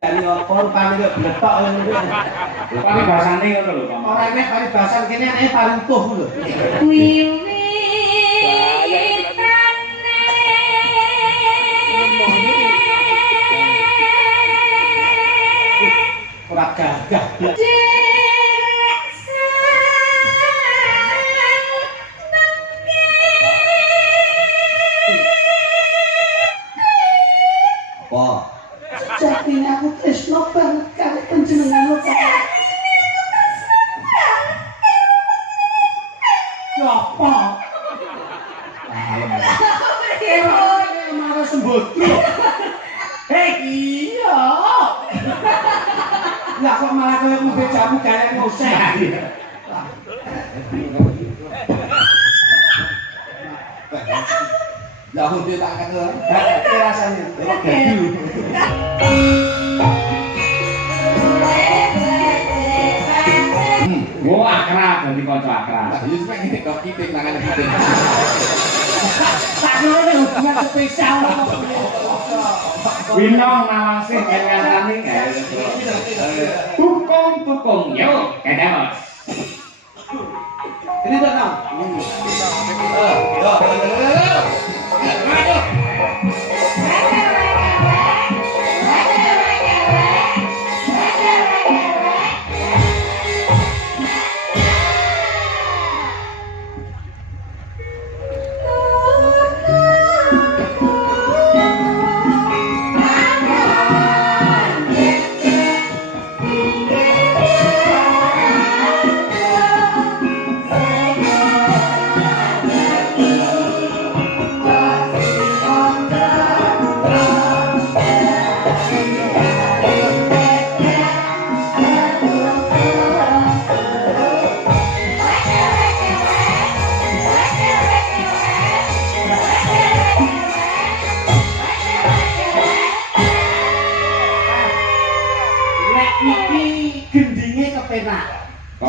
Dari apa rupane kok bletok ngono. Rupane basane ngono lho, Pak. Ora nek paribasan kene anake parintuh lho. Ora gagah. Apa? Jadi aku tresno banget karo panjenengan kok. Apa? Marah sembodro. Iya. Lah kok malah koyo ngombe jamu gale ngoseh. Lah aku tak angkat lho. Rasane. Wo akrab dadi kanca akrab. Lah yo sampe ngene kok kiting tangan kiting. Tak ngono hubungan spesial. Winong nawase ngatani tukung yo kedemos. Ini tak tahu.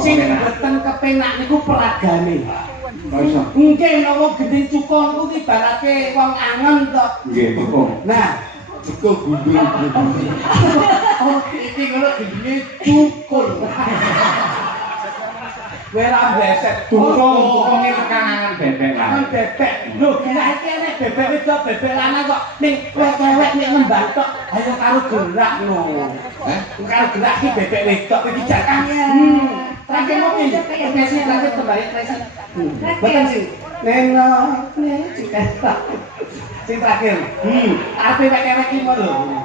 Sing mboten kepenak niku peragane. Nggih menawa gending cuko niku ibarate wong angen to. Nggih, tukung. Nah, Cuko gundul. oh iki ngono gendinge cukul. Wera besek Tukung tekanangan bebek lah. Kan bebek. Lho, kira iki nek bebek wedok bebek lanang kok ning wewek nek nembang tok ayo karo gerak no. Karo gerak iki bebek wedok iki jatah. Terakhir mau nih, mesej terakhir kembali mesej. Betul sih. Neno, sing terakhir. Apa wek-wek iki mau lho.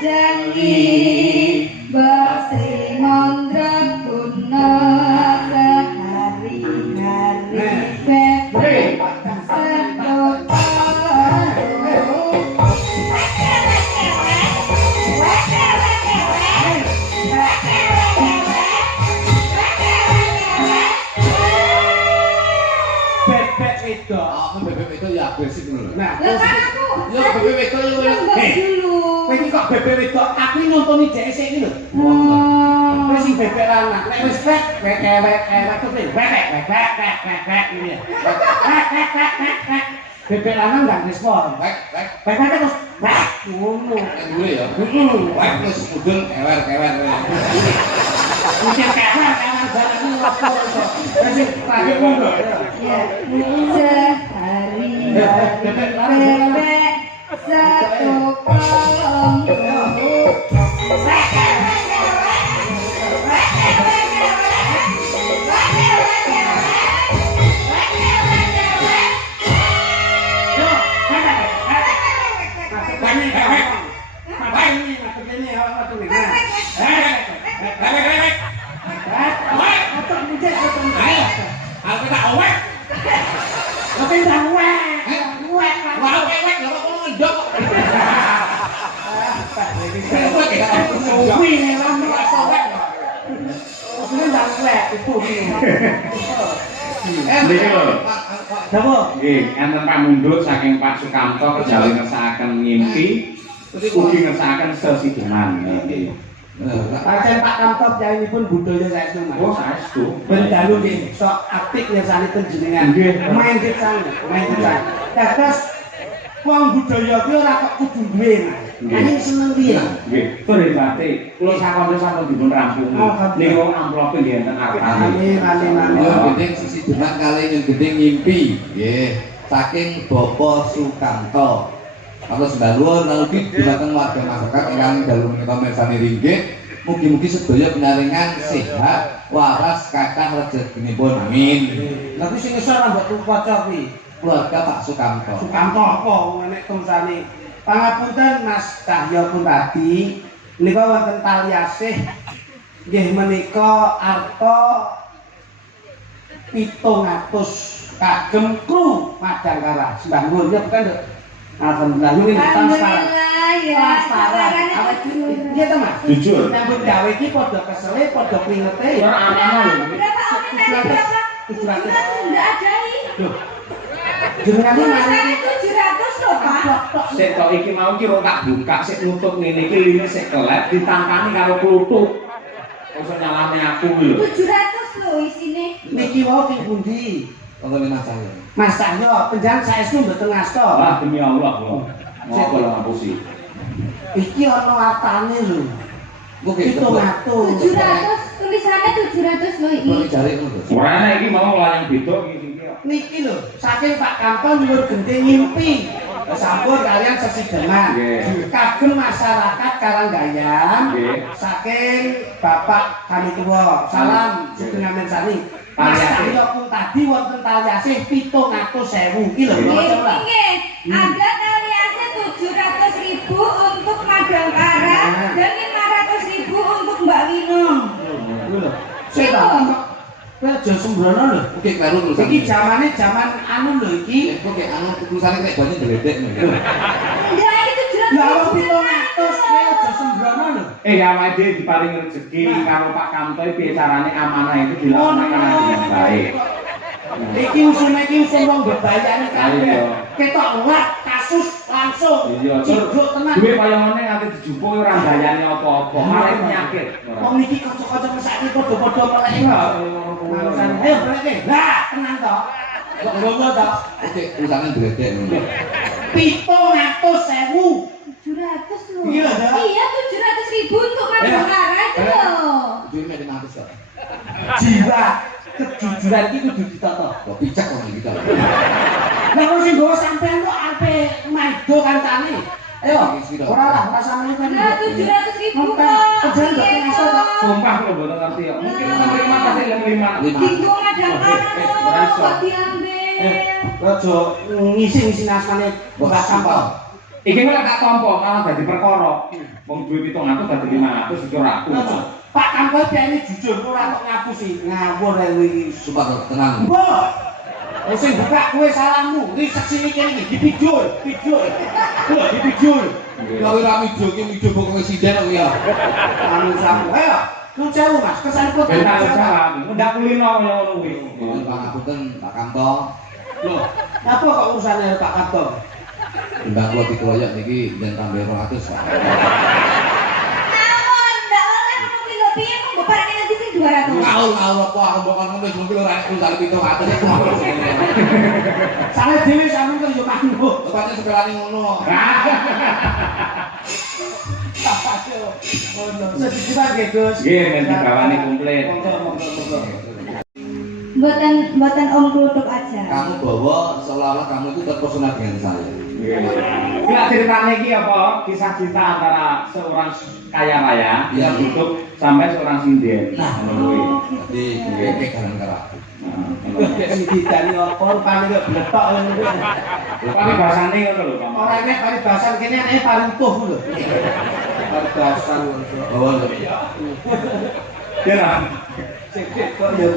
Janji basi mondra guna sehari-hari bebek sedot. Bebek itu ya agresif ngono lho. Nah, yo bebek itu yo. kowe iki kok bebek wedok, aku nyontoni dhek sik iki lho. Kowe sing bebek lanang, nek wis wek terus wek ini ya. Bebek lanang ndak respon. Wek Terus wek ngono. dulu ya. Wek terus mudun kewer. Mungkin kewer barang iki ngopo iso. Wis terakhir ngono. Ya, sehari-hari bebek satu kolom. Aku tak owek. Tapi tak wek. Wah, wek lho kok ndok. Kuwi nek lama apa wek. Kuwi tak wek itu iki. Niki lho. Napa? Nggih, enten pamundhut saking Pak Sukamto kejawi ngersakaken ngimpi ugi ngersakaken sesideman. Nggih. Pancen Pak Kamto piyambakipun budaya saestu Mas. Oh, saestu. Ben dalu nggih sok apik ngersani panjenengan. Nggih. Main gesang. Dados wong budaya ki ora kok kudu duwe. Nanging seneng piye? Nggih, sore bate. Kula sakon sampun dipun rampung. Niku amplope nggih enten arep-arep. Amin. Yo gedeng sisi demak kali yang gedeng ngimpi. Nggih. Saking Bapak Sukamto. Kalau sembalun lalu dumateng warga masyarakat ingkang dalu menika mirsani ringgit. Mugi-mugi sedaya pinaringan sehat, waras kathah rezekinipun. Amin. Lha kuwi sing isor mbok tuwaca kuwi. Keluarga Pak Sukamto. Sukamto apa nek tulisane? Pangapunten Mas Cahyo Puntadi, menika wonten tali asih nggih menika arta 700 kagem kru Madangkara. Sembah nuwun ya bukan lho. Alhamdulillah ini transparan. Transparan. Awak nggih to Mas? Jujur. Nyambut gawe iki padha kesele, padha kringete ya. Ora amanah lho. Berapa omset berapa? 700. Enggak ada ini. Loh. Jenengane mari 700 loh, Pak. Sik tok iki mau ki tak buka sik nutup ngene iki line sik kelep ditangkani karo kluthuk. Kok nyalane aku lho. 700 loh isine. niki wau teng pundi? Wonten Mas Cahyo. Mas Cahyo, panjenengan saestu mboten ngasta. Wah demi Allah kula. Mau kula ngapusi. Iki ana artane lho. Mungkin 700. 700 tulisannya 700 loh ini. Kalau cari itu terus. Ora enak iki mau layang beda iki. Niki lho, saking Pak Kanton nyuwun gendhe ngimpi. Sampun kalian sesidengan. Kagem masyarakat Karanggayan. Saking Bapak kami tuwa. Salam sedherek mensani. Mas Cahyo pun tadi wonten tali asih 700.000 iki lho. Nggih, ada tali asih 700.000 untuk Madangkara dan 500.000 untuk Mbak Winong. Sik ta. Kowe aja sembrono lho. Oke, karo tulisan. Iki zamane zaman anu lho iki. Oke, anu tulisannya kayak banyak deledek nih. Enggak, itu 700. Ya wong 700 kowe aja sembrono lho. Awake dhewe diparingi rezeki karo Pak Kanto piye carane amanah itu dilaksanakan dengan baik. Iki usune iki usun wong bebayane kabeh. Ketok lat kasus langsung. Iya, Ciduk tenan. duwe kaya ngene nganti dijupuk ora gayane apa-apa, malah penyakit. Wong iki kanca-kanca mesake padha-padha meleki kok. Ayo meleki. Lah, tenang to. Kok ngono to? Oke, tulisannya deledek nih. 700.000. 700 loh. Iya, dah. Iya, 700.000 untuk Madangkara itu loh. Ujungnya di mantis kok. Jiwa kejujuran iki kudu ditata. Kok picak kok kita. Lah kok sing gowo sampean kok arepe maido kancane. Ayo, ora lah, ora sampeyan kan. Nah, 700.000 kok. Kejan mbok ngaso to. Sumpah kula mboten ngerti kok. Mungkin menerima pasti lima. Dinggo Madangkara loh, kok diambil. Aja ngisi-ngisi asmane Mbak Sampel. Iki malah tak tampa malah dadi perkara. Wong duwe 700 dadi 500 iki ora aku. Pak Kampo piye jujur ora kok ngapusi ngawur iki. Sumpah kok tenang. Mbok. Wis sing buka kowe salahmu. Iki seksi iki dipijul. Lho dipijul. Kalau ora mijo ki mijo kok presiden kok ya. Anu samu. Ayo, lu jauh Mas, kesan kok. Bentar jawab. Ndak kulino kaya ngono kuwi. Pangapunten Pak Kanto. Loh, apa kok urusane Pak Kanto? Timbang kula dikeroyok niki yen tambah 200, Pak. Namun, ndak oleh ngono lho piye kok mbok parane nanti sing 200. Ngawur apa aku mbok kon wis mungkin ora enak tulisan 700 iku. Sampe dhewe sampeyan kok yo manut. Tepatnya sepelane ngono. Ngono. Sesijian nggih, Gus. Nggih, men dibawani komplit. Monggo. Mboten om kluthuk aja. Kamu bawa seolah-olah kamu itu terpesona dengan saya. Kira ceritanya iki apa? Kisah cinta antara seorang kaya raya yang tutup sampai seorang sinden. Nah, ngono Jadi ngeke galang kerapu. Sing didani apa rupane kok bletok ngono kuwi. Tapi bahasane ngono lho, Pak. Ora nek paribasan kene anake parutuh lho. Paribasan ngono. Bawa lho. Ya. Sing kok ya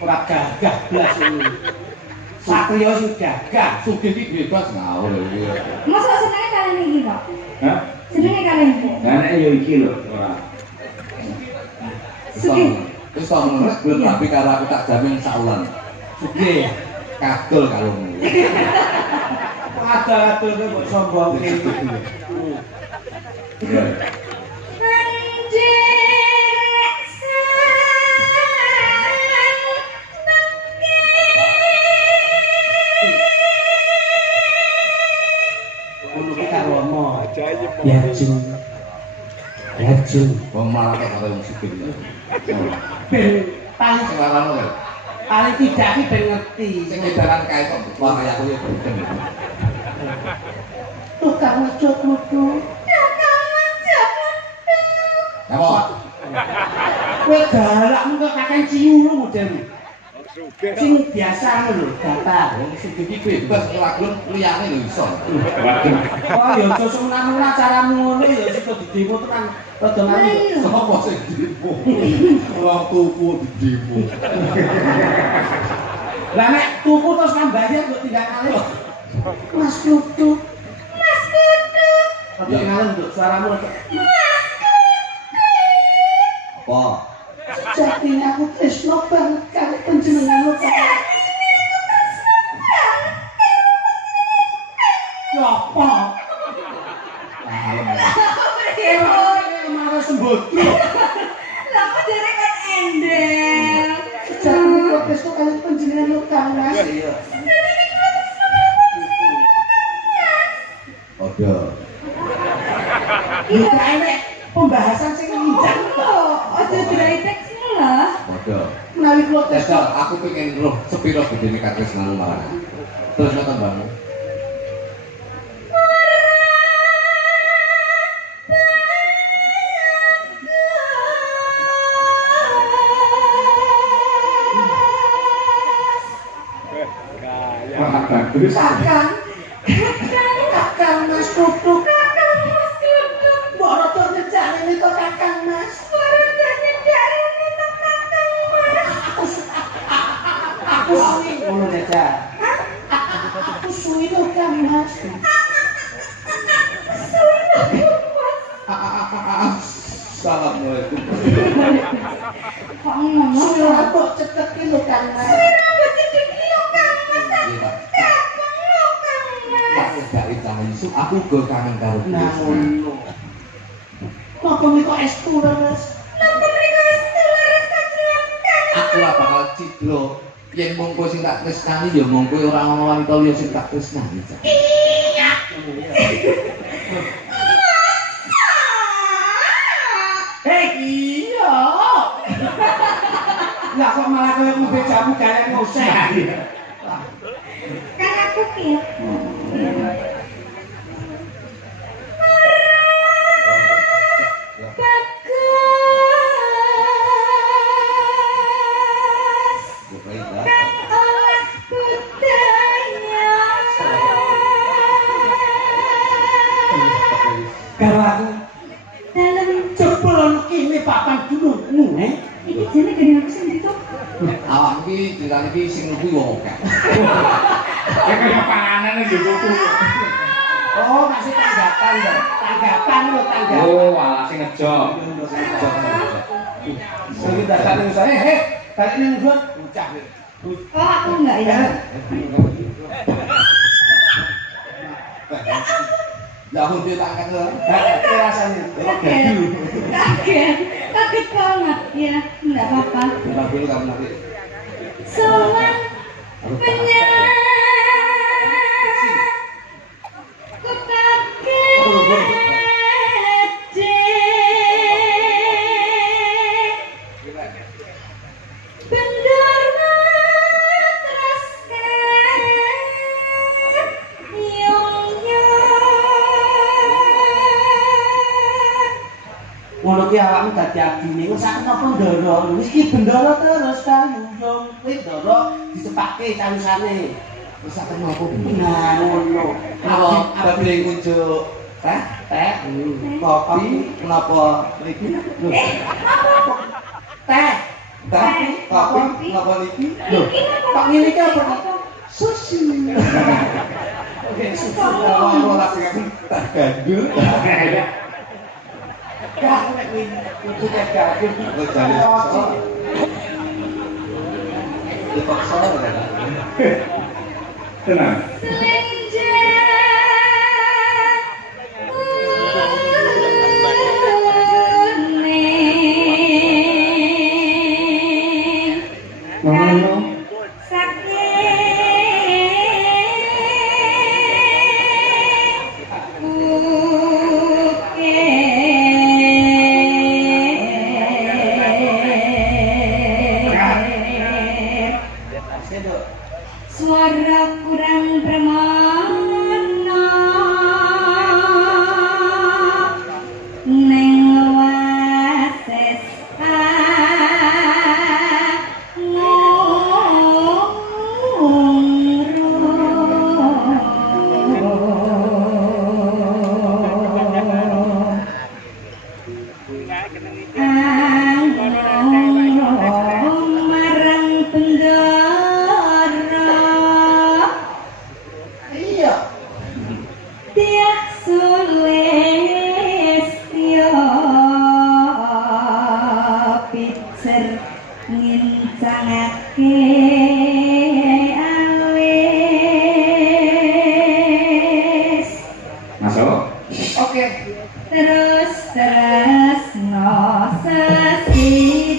ora gagah blas ini. Satrio sing gagah. Sugih iki bebas ngawur iki. Mosok senenge kalian iki kok. Hah? Senenge kalian iki. Lah nek yo iki lho, ora. Wis kok ngono gue tapi karo aku tak jamin saulan. Sugih. Kadol kalungmu. Ada-ada kok sombong iki. malah karo wong sugih. Ben paling Sing larano lho. paling tidak iki ben ngerti. Sing edaran kae kok wah kaya aku ya beden. Tukang ngecut kudu. Apa? Kowe galakmu kok kakek ciu model. Sing biasa ngono lho, datar. Wong sugih iki bebas ngelakuin liyane lho iso. Oh ya aja semena-mena caramu ngono ya sik didemo tenan rada nganu. Sopo sing demo? Wong tuku didemo. Lah nek tuku terus nambayar kok tinggal ngalih. Mas kudu. Rada ngalih nduk suaramu rada. Apa? Sejatinya aku tresno banget karo panjenengan lho. Ya apa? Marah sembodro. Lama derek kan endel. Sejatinya aku tresno karo panjenengan lho Kang Mas. Iya. Odo. Yo gak enek pembahasan sing nginjak. Ojo dry text lah. Odo. Menawi kula Tesel, tresno aku pengen roh sepiro gedene katresnanmu malah. Terus ngoten bangun. Wah, bagus. Kakang. Kakang Mas kudu. Mbok rada ngejak rene to Kakang Mas. Aku suwi Ngono jajal. aku suwi lho Kang Mas. Assalamualaikum. Kok ngomong Suwi aku cepet ki lho Kang Mas. Tak gak cah isu, aku uga kangen karo Nah Krisna. ngono. Napa mriko estu leres? Aku ora bakal cidro. Yen mung kowe sing tak tresnani ya mung kowe ora ono wanita liya sing tak tresnani. Cak. Iya. Lah kok malah koyo ngombe jamu galen ngoseh. kan aku kepo. Bagus. Olah budaya. Karo aku Dalam jebul kene papan dulurmu, iki jane gede aku sing gitu. Awak iki dilan iki sing kuwi wong akeh. Ya kaya panganan yo kuku. Oh, masih tanggapan lho. Tanggapan lho, tanggapan. Oh, walah sing ngejok. Sing datane saya, kali ini buat bocah. Oh, aku enggak ya. Lah aku dia tak kata. Rasanya. Kaget banget ya, enggak apa-apa. Bentar dulu kamu nanti. Sowan penyayang ku kaget bener terus Ngono ki awakmu dadi adine, wis sak napa ndoro. Iki bendoro terus kayu yo kuwi ndoro disepake cawisane. Wis sak napa Nah, ngono. Apa badhe ngunjuk teh, kopi, menapa niki? Lho, Teh. teh, kopi, menapa niki? Lho, kok ngene iki apa? Sushi. Oke, sushi. Kalau ora sing aku teh gandul. Gak nek iki teh gagem. Kok jane sok. Dipaksa ora. Tenang. Ngono. ngake awis Masuk. Oke. terus no sesideman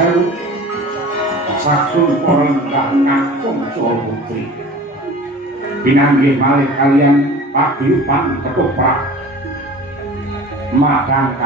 sewu saksun para ingkang ngakung saha putri pinanggih malih kalian paguyuban ketoprak madang